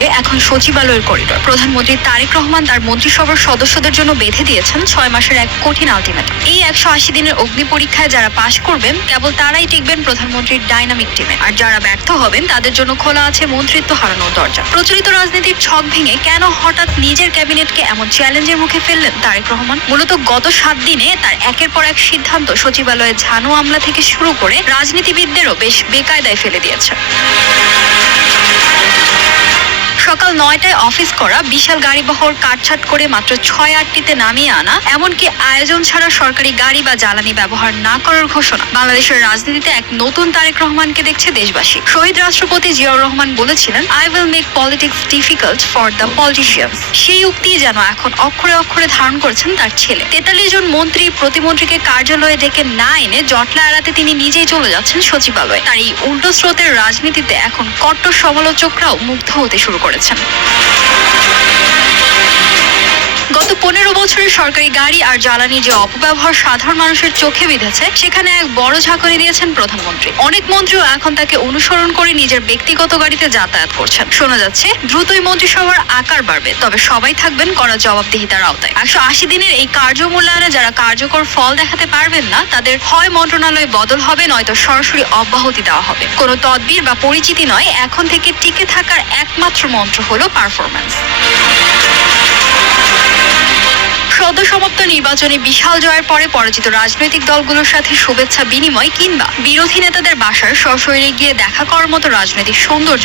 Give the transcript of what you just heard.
এখন সচিবালয়ের করিডোর। প্রধানমন্ত্রী তারেক রহমান তার মন্ত্রিসভার সদস্যদের জন্য বেঁধে দিয়েছেন 6 মাসের এক কঠিন আলটিমেটাম। এই 180 দিনের অগ্নি পরীক্ষায় যারা পাশ করবেন কেবল তারাই টিকবেন প্রধানমন্ত্রীর ডাইনামিক টিমে, আর যারা ব্যর্থ হবেন তাদের জন্য খোলা আছে মন্ত্রিত্ব হারানোর দরজা। প্রচলিত রাজনীতির ছক ভেঙে কেন হঠাৎ নিজের ক্যাবিনেটকে এমন চ্যালেঞ্জের মুখে ফেললেন তারেক রহমান? মূলত গত 7 দিনে তার একের পর এক সিদ্ধান্ত সচিবালয়ে ঝানু আমলা থেকে শুরু করে রাজনীতিবিদদেরও বেশ বেকায়দায় ফেলে দিয়েছে। সকাল 9টায় অফিস করা, বিশাল গাড়িবহর কাটছাট করে মাত্র 6-8টিতে নামিয়ে আনা, এমনকি আয়োজন ছাড়া সরকারি গাড়ি বা জ্বালানি ব্যবহার না করার ঘোষণা। বাংলাদেশের রাজনীতিতে এক নতুন তারেক রহমানকে দেখছে দেশবাসী। শহীদ রাষ্ট্রপতি জিয়াউর রহমান বলেছিলেন, I will make politics difficult for the politicians. সেই উক্তি যেন এখন অক্ষরে অক্ষরে ধারণ করেছেন তার ছেলে। 43 জন মন্ত্রী প্রতিমন্ত্রীকে কার্যালয়ে ডেকে না এনে জটলা এড়াতে তিনি নিজেই চলে যাচ্ছেন সচিবালয়ে। তার এই উল্টো স্রোতের রাজনীতিতে এখন কট্টর সমালোচকরাও মুগ্ধ হতে শুরু করেছেন। গত 15 বছরের সরকারি গাড়ি আর জ্বালানি যে অপব্যবহার সাধারণ মানুষের চোখে বিঁধেছে, সেখানে এক বড় ঝাঁকুনি দিয়েছেন প্রধানমন্ত্রী। অনেক মন্ত্রীও এখন তাকে অনুসরণ করে নিজের ব্যক্তিগত গাড়িতে যাতায়াত করছেন। শোনা যাচ্ছে দ্রুতই মন্ত্রিসভার আকার বাড়বে, তবে সবাই থাকবেন কড়া জবাবদিহিতার আওতায়। 180 দিনের এই কার্যমূল্যায়নে যারা কার্যকর ফল দেখাতে পারবেন না, তাদের হয় মন্ত্রণালয় বদল হবে, নয়তো সরাসরি অব্যাহতি দেওয়া হবে। কোনো তদবির বা পরিচিতি নয়, এখন থেকে টিকে থাকার একমাত্র মন্ত্র হলো পারফরম্যান্স। সদ্য সমাপ্ত নির্বাচনে বিশাল জয়ের পরে পরাজিত রাজনৈতিক দলগুলোর সাথে শুভেচ্ছা বিনিময় কিংবা বিরোধী নেতাদের বাসার সশরীরে গিয়ে দেখা করার মতো রাজনৈতিক সৌন্দর্য